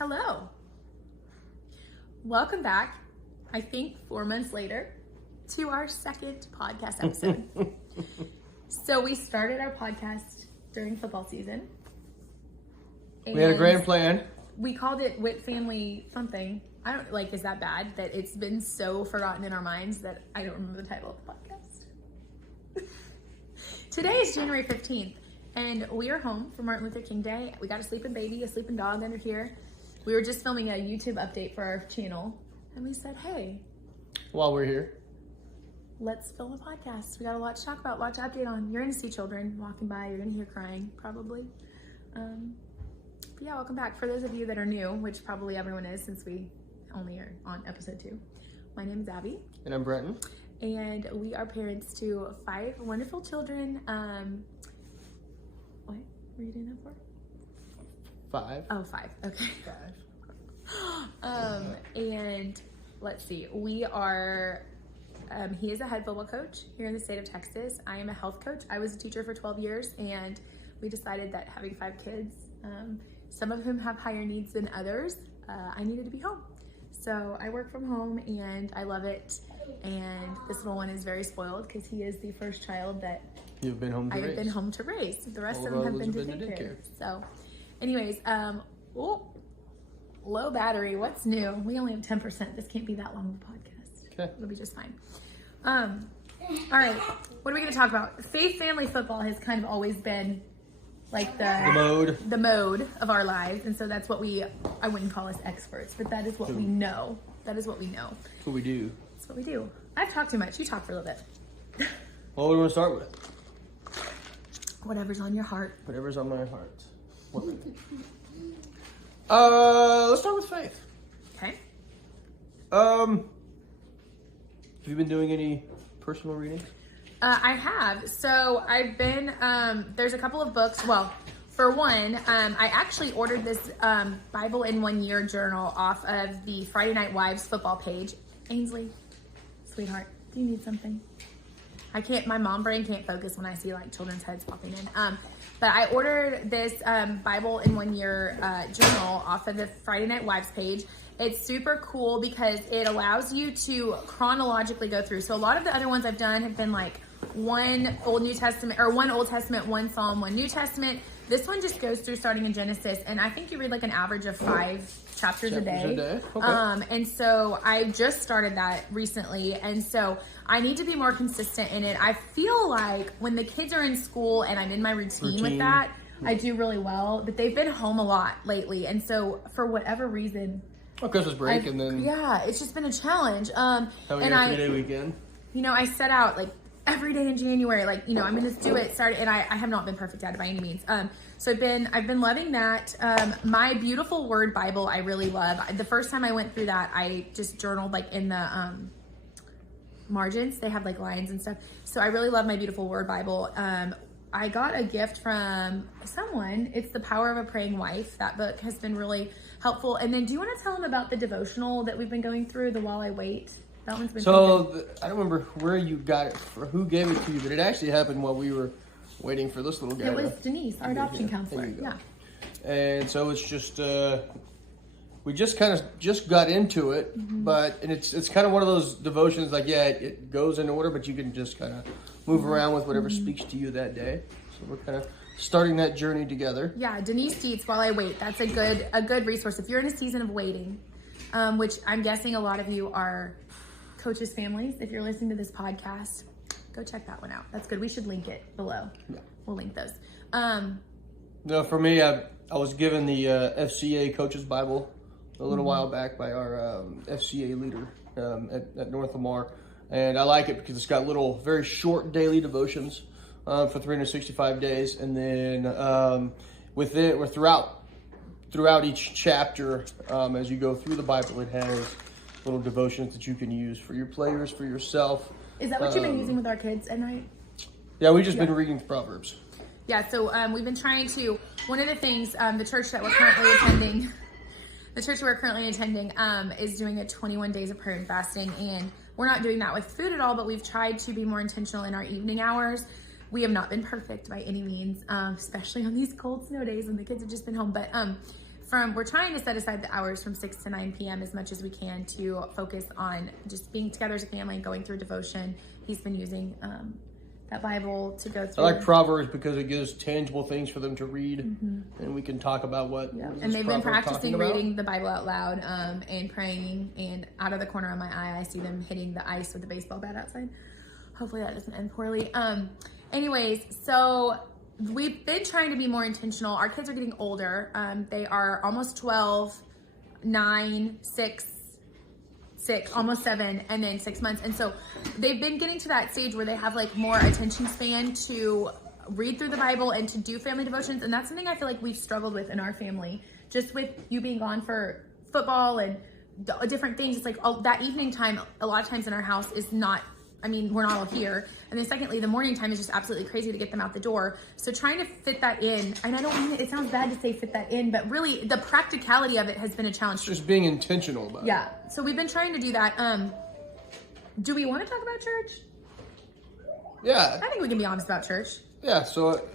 Hello. Welcome back, I think 4 months later, to our second podcast episode. So we started our podcast during football season. We had a grand plan. We called it Whit Family something. I don't like, is that bad that it's been so forgotten in our minds that I don't remember the title of the podcast? Today is January 15th, and we are home for Martin Luther King Day. We got a sleeping baby, a sleeping dog under here. We were just filming a YouTube update for our channel, and we said, hey, while we're here, let's film a podcast. We got a lot to talk about, a lot to update on. You're going to see children walking by. You're going to hear crying, probably. But yeah, welcome back. For those of you that are new, which probably everyone is since we only are on episode 2. My name is Abby. And I'm Brenton. And we are parents to 5 wonderful children. What were you doing that for? 5. Oh, 5. Okay. 5. And let's see. We are, he is a head football coach here in the state of Texas. I am a health coach. I was a teacher for 12 years, and we decided that having 5 kids, some of whom have higher needs than others, I needed to be home. So I work from home and I love it. And this little one is very spoiled because he is the first child that You've been home to I raise. have been home to raise. The rest All of them have of been to ours have been to daycare. So anyways, low battery, what's new? We only have 10%. This can't be that long of a podcast. Okay. It'll be just fine. All right, what are we gonna talk about? Faith family football has kind of always been like the mode of our lives, and so that's what I wouldn't call us experts, but that is what we know. That is what we know. That's what we do. That's what we do. I've talked too much. You talk for a little bit. What do we want to start with? Whatever's on your heart. Whatever's on my heart. Let's start with faith. Okay. Have you been doing any personal reading? I have. So I've been, there's a couple of books. Well, for one, I actually ordered this Bible in 1 Year journal off of the Friday Night Wives football page. Ainsley, sweetheart, do you need something? My mom brain can't focus when I see like children's heads popping in. But I ordered this Bible in 1 Year journal off of the Friday Night Wives page. It's super cool because it allows you to chronologically go through. So a lot of the other ones I've done have been like one Old Testament, 1 Psalm, 1 New Testament. This one just goes through starting in Genesis, and I think you read like an average of 5 chapters a day. Okay. And so I just started that recently, and so I need to be more consistent in it. I feel like when the kids are in school and I'm in my routine with that, I do really well, but they've been home a lot lately, and so for whatever reason, Christmas break, and then it's just been a challenge. Having a 3-day weekend. You know, I set out like every day in January, like, you know, I'm gonna do it. And I have not been perfect at it by any means. So I've been loving that. My Beautiful Word Bible, I really love. The first time I went through that, I just journaled like in the margins. They have like lines and stuff. So I really love My Beautiful Word Bible. I got a gift from someone. It's The Power of a Praying Wife. That book has been really helpful. And then do you want to tell them about the devotional that we've been going through, the While I Wait? That one's been I don't remember where you got it, or who gave it to you, but it actually happened while we were waiting for this little guy. It was Denise, our adoption counselor. Yeah. And so it's just, we just got into it, but it's kind of one of those devotions, like, it goes in order, but you can just kind of move around with whatever speaks to you that day. So we're kind of starting that journey together. Yeah, Denise Dietz, While I Wait. That's a good resource. If you're in a season of waiting, which I'm guessing a lot of you are coaches' families, if you're listening to this podcast, go check that one out. That's good. We should link it below. Yeah. We'll link those. No, for me, I was given the FCA Coaches Bible a little while back by our FCA leader at North Lamar. And I like it because it's got little, very short daily devotions for 365 days. And then with it, or throughout each chapter, as you go through the Bible, it has little devotions that you can use for your players, for yourself. Is that what you've been using with our kids at night? Yeah, we've just been reading Proverbs. Yeah, so we've been trying to, one of the things, the church that we're currently attending, is doing a 21 days of prayer and fasting, and we're not doing that with food at all, but we've tried to be more intentional in our evening hours. We have not been perfect by any means, especially on these cold snow days when the kids have just been home, but we're trying to set aside the hours from 6 to 9 p.m. as much as we can to focus on just being together as a family and going through devotion. He's been using that Bible to go through. I like Proverbs because it gives tangible things for them to read, and we can talk about what. Yep. And they've been practicing reading the Bible out loud and praying. And out of the corner of my eye, I see them hitting the ice with a baseball bat outside. Hopefully that doesn't end poorly. Anyways, so we've been trying to be more intentional. Our kids are getting older. They are almost 12, 9, 6, almost 7, and then 6 months. And so they've been getting to that stage where they have like more attention span to read through the Bible and to do family devotions. And that's something I feel like we've struggled with in our family. Just with you being gone for football and different things. It's like that evening time, a lot of times in our house is not, I mean, we're not all here. And then secondly, the morning time is just absolutely crazy to get them out the door. So trying to fit that in, and I don't mean it sounds bad to say fit that in, but really the practicality of it has been a challenge. Just being intentional about it. Yeah. So we've been trying to do that. Do we want to talk about church? Yeah. I think we can be honest about church. Yeah. So,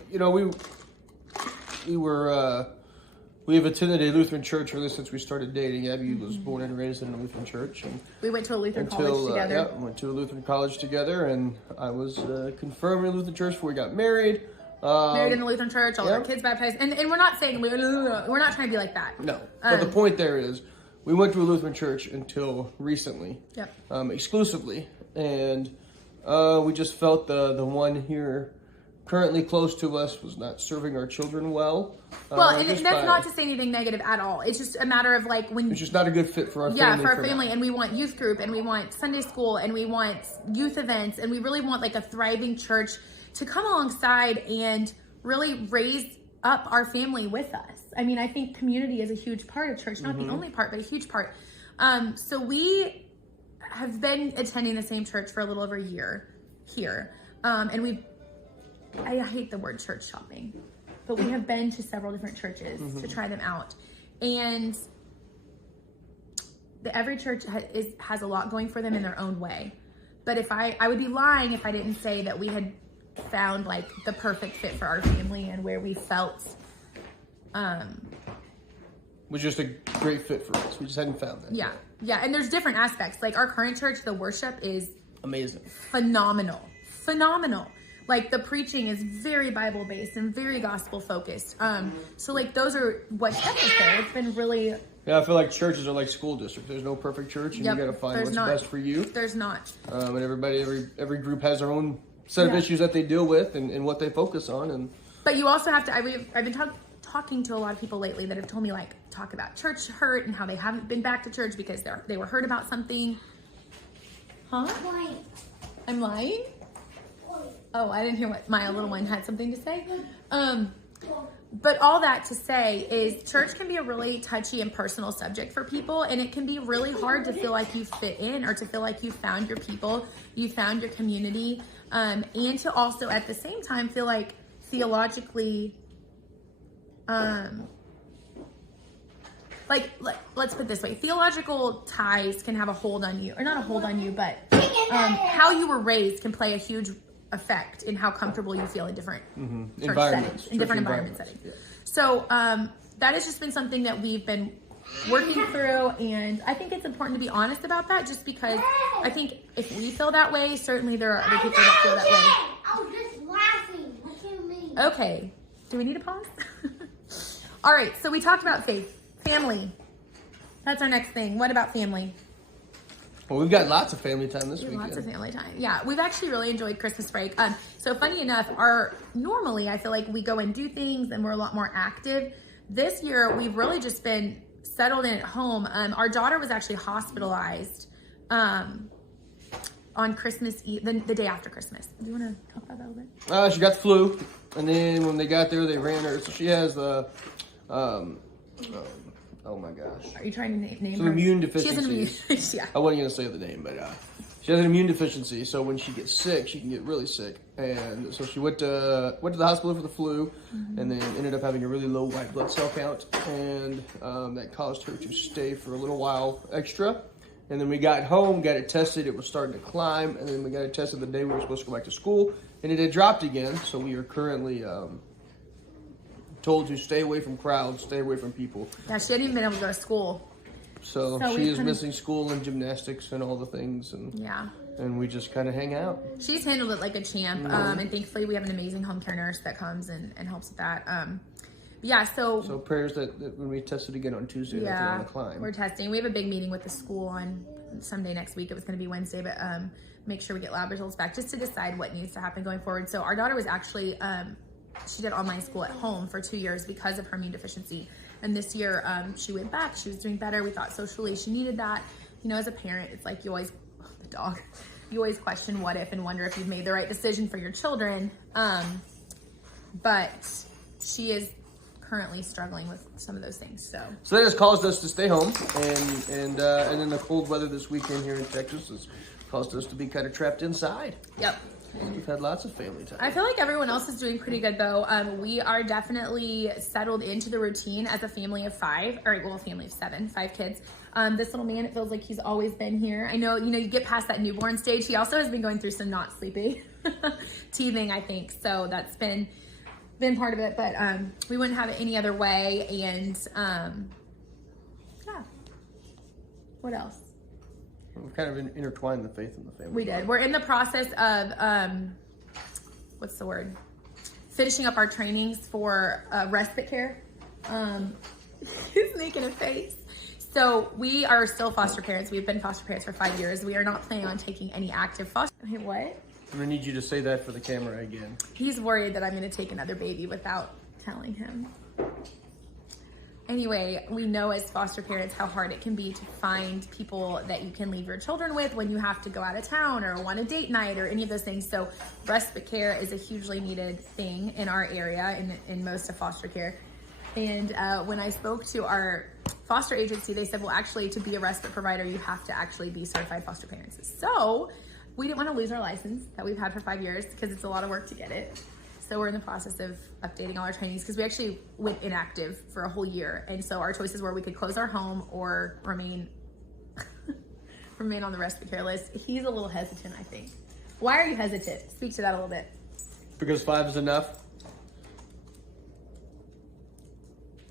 we have attended a Lutheran church really since we started dating. Abby was born and raised in a Lutheran church. And we went to a Lutheran college together. Went to a Lutheran college together, and I was confirmed in a Lutheran church before we got married. Married in the Lutheran church, all our kids baptized. And we're not saying, we're not trying to be like that. No. But the point there is, we went to a Lutheran church until recently. Yep. Exclusively. And we just felt the one here currently close to us was not serving our children well. Well, and that's not to say anything negative at all. It's just a matter of like when... It's just not a good fit for our family. Yeah, for our family. And we want youth group, and we want Sunday school, and we want youth events, and we really want like a thriving church to come alongside and really raise up our family with us. I mean, I think community is a huge part of church. Not the only part, but a huge part. So we have been attending the same church for a little over a year here. And I hate the word church shopping, but we have been to several different churches to try them out. And every church has a lot going for them in their own way. But if I would be lying if I didn't say that we had found like the perfect fit for our family and where we felt was just a great fit for us. We just hadn't found that. Yeah. Yeah. And there's different aspects. Like our current church, the worship is amazing. Phenomenal. Like the preaching is very Bible based and very gospel focused. So like those are what Steph said. It's been really. Yeah, I feel like churches are like school districts. There's no perfect church, and you got to find what's best for you. There's not. And every group has their own set of issues that they deal with and what they focus on. But you also have to. I've been talking to a lot of people lately that have told me like talk about church hurt and how they haven't been back to church because they were hurt about something. Huh? I'm lying? Oh, I didn't hear what my little one had something to say. But all that to say is church can be a really touchy and personal subject for people, and it can be really hard to feel like you fit in or to feel like you found your people, you found your community, and to also at the same time feel like theologically, let's put it this way, theological ties can have a hold on you, or not a hold on you, but how you were raised can play a huge effect in how comfortable you feel in different church settings, in different environment settings. Yeah. So that has just been something that we've been working through, and I think it's important to be honest about that, just because I think if we feel that way, certainly there are other people that feel that way. I was just laughing. What do you mean? Okay. Do we need a pause? All right. So we talked about faith, family. That's our next thing. What about family? Well, we've got lots of family time this weekend. Lots of family time. Yeah, we've actually really enjoyed Christmas break. So funny enough, normally I feel like we go and do things and we're a lot more active. This year, we've really just been settled in at home. Our daughter was actually hospitalized on Christmas Eve, the day after Christmas. Do you want to talk about that a little bit? She got the flu, and then when they got there, they ran her. So she has the, oh my gosh. Are you trying to name her? Her? Immune deficiency. She has an immune, yeah. I wasn't going to say the name, but she has an immune deficiency. So when she gets sick, she can get really sick. And so she went to the hospital for the flu, and then ended up having a really low white blood cell count. And that caused her to stay for a little while extra. And then we got home, got it tested. It was starting to climb. And then we got it tested the day we were supposed to go back to school. And it had dropped again. So we are currently told to stay away from crowds, stay away from people. Yeah, she hadn't even been able to go to school. So she is missing school and gymnastics and all the things, and we just kind of hang out. She's handled it like a champ, and thankfully we have an amazing home care nurse that comes and helps with that. So prayers that when we test it again on Tuesday, that they're on the climb. We're testing. We have a big meeting with the school on someday next week. It was going to be Wednesday, but make sure we get lab results back just to decide what needs to happen going forward. So our daughter was actually, she did online school at home for 2 years because of her immune deficiency. And this year she went back. She was doing better. We thought socially she needed that. You know, as a parent, it's like you always, you always question what if and wonder if you've made the right decision for your children. But she is currently struggling with some of those things. So that has caused us to stay home, and then the cold weather this weekend here in Texas has caused us to be kind of trapped inside. Yep. We've had lots of family time. I feel like everyone else is doing pretty good though. We are definitely settled into the routine as a family of 5, or family of 7, 5 kids. This little man, it feels like he's always been here. I know, you get past that newborn stage. He also has been going through some not sleepy teething, I think. So that's been part of it, but we wouldn't have it any other way. And what else? We've kind of intertwined the faith in the family. We did. We're in the process of what's the word? Finishing up our trainings for respite care. He's making a face. So we are still foster parents. We've been foster parents for 5 years. We are not planning on taking any active foster. Hey, what? I'm gonna need you to say that for the camera again. He's worried that I'm gonna take another baby without telling him. Anyway, we know as foster parents how hard it can be to find people that you can leave your children with when you have to go out of town or want a date night or any of those things. So respite care is a hugely needed thing in our area, in most of foster care. And when I spoke to our foster agency, they said, well, actually, to be a respite provider, you have to actually be certified foster parents. So we didn't want to lose our license that we've had for 5 years because it's a lot of work to get it. So we're in the process of updating all our trainings because we actually went inactive for a whole year. And so our choices were we could close our home or remain on the respite care list. He's a little hesitant, I think. Why are you hesitant? Speak to that a little bit. Because 5 is enough.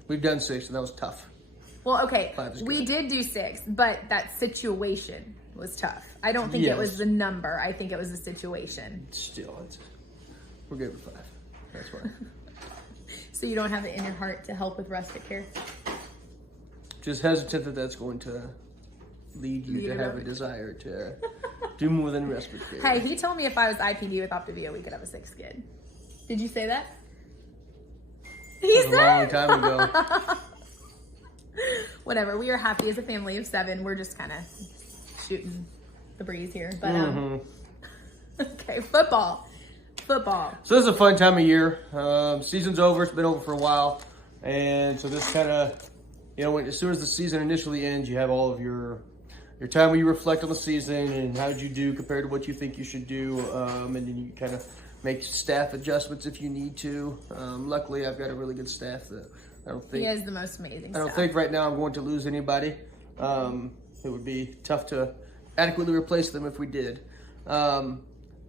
We've done 6 and that was tough. Well, okay, we did do 6, but that situation was tough. I don't think it was the number. I think it was the situation. Still, we're good with 5. That's why. So you don't have it in your heart to help with respite care? Just hesitant that that's going to lead you to have a desire to do more than respite care. Hey, he told me if I was IPD with Optavia, we could have a 6th kid. Did you say that? He said a long time ago. Whatever. We are happy as a family of 7. We're just kind of shooting the breeze here. But okay, football. So this is a fun time of year. Season's over. It's been over for a while, and so this kind of, as soon as the season initially ends, you have all of your time where you reflect on the season and how did you do compared to what you think you should do, and then you kind of make staff adjustments if you need to. Luckily, I've got a really good staff that I don't think he has the most amazing I don't staff. think right now I'm going to lose anybody. It would be tough to adequately replace them if we did.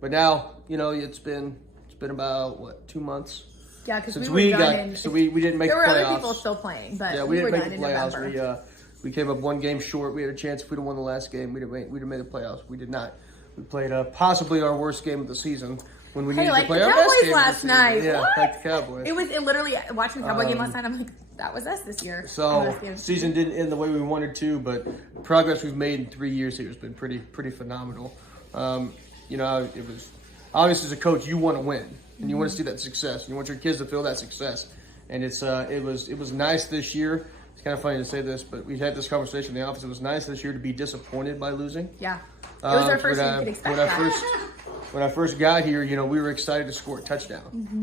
But now, it's been about 2 months. Yeah, because since we didn't make the playoffs. There were other people still playing, but we were didn't done make in the playoffs. November. We came up 1 game short. We had a chance if we'd have won the last game, we'd have made the playoffs. We did not. We played possibly our worst game of the season when we needed to play our best game last night. Yeah, What? like the Cowboys. It literally watching the Cowboy game last night. I'm like, that was us this year. So season didn't end the way we wanted to, but progress we've made in 3 years here has been pretty phenomenal. It was obviously as a coach you want to win and you want to see that success. And you want your kids to feel that success, and it was nice this year. It's kind of funny to say this, but we had this conversation in the office. It was nice this year to be disappointed by losing. Yeah, it was our first year. You could expect that. When I first got here, we were excited to score a touchdown,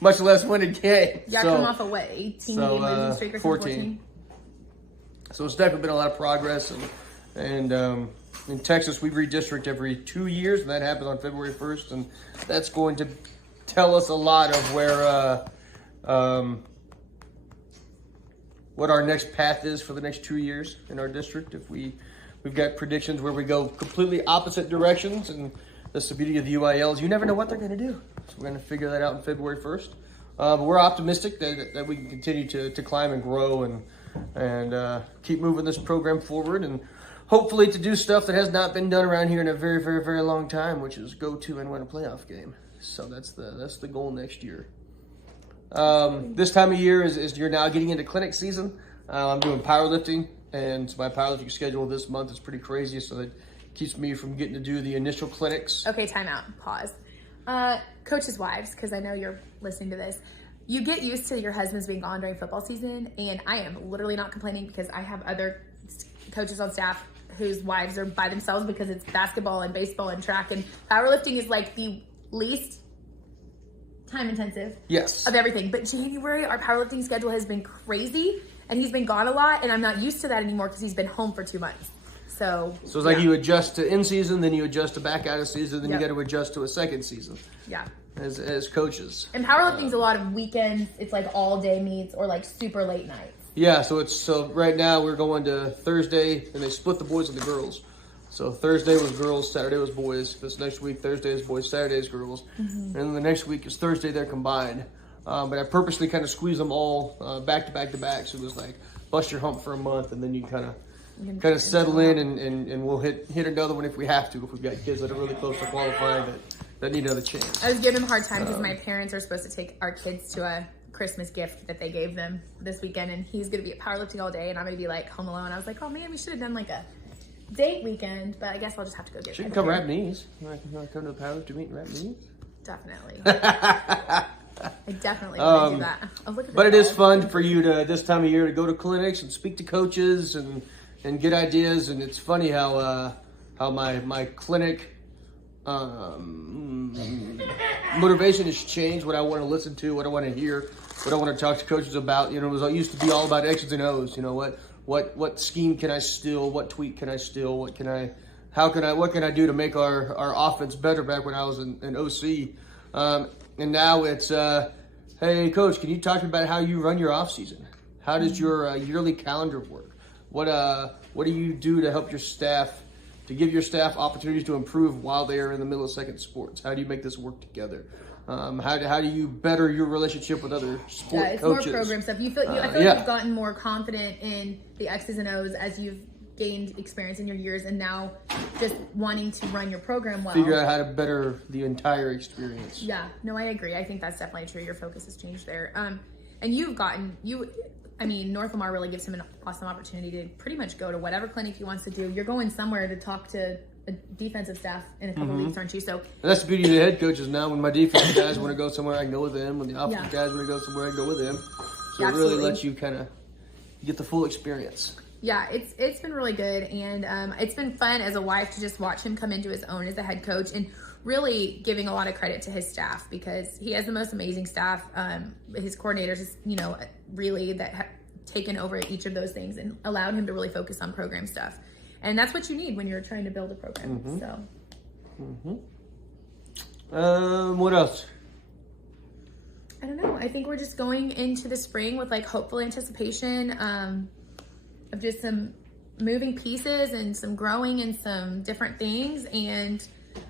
much less win a game. Yeah, come off a 18 game losing streak or 14. So it's definitely been a lot of progress, and in Texas we redistrict every 2 years, and that happens on February 1st, and that's going to tell us a lot of where what our next path is for the next 2 years in our district. If we've got predictions where we go completely opposite directions, and that's the beauty of the UIL is you never know what they're going to do. So we're going to figure that out on February 1st. But we're optimistic that we can continue to climb and grow and keep moving this program forward, and hopefully to do stuff that has not been done around here in a very, very, very long time, which is go to and win a playoff game. So that's the goal next year. This time of year is you're now getting into clinic season. I'm doing powerlifting, and my powerlifting schedule this month is pretty crazy, so that keeps me from getting to do the initial clinics. Okay, time out. Pause. Coaches' wives, because I know you're listening to this, you get used to your husbands being gone during football season, and I am literally not complaining because I have other coaches on staff whose wives are by themselves because it's basketball and baseball and track, and powerlifting is like the least time intensive of everything. But January, our powerlifting schedule has been crazy, and he's been gone a lot, and I'm not used to that anymore because he's been home for 2 months. So it's like you adjust to in season, then you adjust to back out of season, then you got to adjust to a second season. Yeah. As coaches. And powerlifting's a lot of weekends. It's like all day meets or like super late nights. Yeah, so right now we're going to Thursday, and they split the boys and the girls. So Thursday was girls, Saturday was boys. This next week, Thursday is boys, Saturday is girls. And then the next week is Thursday, they're combined. But I purposely kind of squeezed them all back to back to back. So it was like bust your hump for a month, and then you kind of settle in, and we'll hit another one if we have to. If we've got kids that are really close to qualifying that need another chance. I was giving him a hard time because my parents are supposed to take our kids to a Christmas gift that they gave them this weekend, and he's going to be at powerlifting all day, and I'm going to be like home alone. I was like, oh man, we should have done like a date weekend, but I guess I'll just have to go get it. You can come wrap knees. You want to come to the powerlifting meet and wrap knees? Definitely. I definitely want to do that. Oh, look at but it is fun for you to, this time of year, to go to clinics and speak to coaches and get ideas. And it's funny how my clinic motivation has changed, what I want to listen to, what I want to hear, what I want to talk to coaches about. You know, it used to be all about X's and O's. You know, what scheme can I steal? What tweak can I steal? What can I do to make our offense better back when I was in OC? And now it's, hey, coach, can you talk about how you run your off season? How does your yearly calendar work? What do you do to help your staff, to give your staff opportunities to improve while they are in the middle of second sports? How do you make this work together? How do you better your relationship with other sport coaches? More program stuff. I feel like you've gotten more confident in the X's and O's as you've gained experience in your years, and now just wanting to run your program well. Figure out how to better the entire experience. Yeah, no, I agree. I think that's definitely true. Your focus has changed there. And North Lamar really gives him an awesome opportunity to pretty much go to whatever clinic he wants to do. You're going somewhere to talk to a defensive staff in a couple weeks, aren't you? So and that's the beauty of the head coaches now. When my defensive guys want to go somewhere, I can go with them. When the offensive guys want to go somewhere, I can go with them. So it really lets you kind of get the full experience. Yeah, it's been really good, and it's been fun as a wife to just watch him come into his own as a head coach, and really giving a lot of credit to his staff because he has the most amazing staff. His coordinators, really that have taken over each of those things and allowed him to really focus on program stuff, and that's what you need when you're trying to build a program. What else? I don't know. I think we're just going into the spring with like hopeful anticipation of just some moving pieces and some growing and some different things. And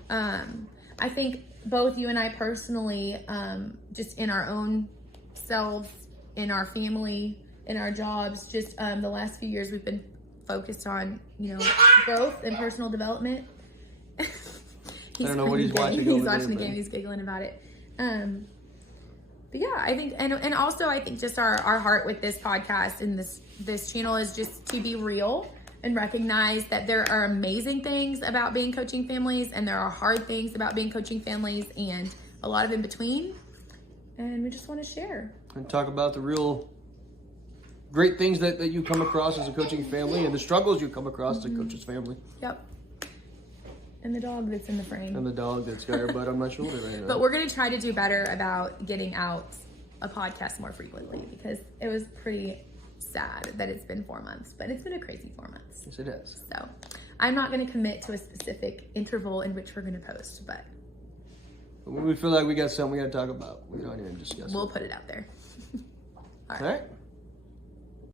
I think both you and I personally, just in our own selves, in our family, in our jobs, just the last few years we've been focused on, growth and personal development. I don't know what he's watching. He's watching the game. He's giggling about it. But yeah, I think, and also I think just our heart with this podcast and this channel is just to be real and recognize that there are amazing things about being coaching families, and there are hard things about being coaching families, and a lot of in between. And we just want to share and talk about the real great things that you come across as a coaching family, and the struggles you come across as a coach's family. Yep. And the dog that's in the frame. And the dog that's got her butt on my shoulder right now. But we're going to try to do better about getting out a podcast more frequently, because it was pretty sad that it's been 4 months, but it's been a crazy 4 months. Yes, it has. So I'm not going to commit to a specific interval in which we're going to post, but when we feel like we got something we got to talk about, we don't even discuss we'll put it out there. All right.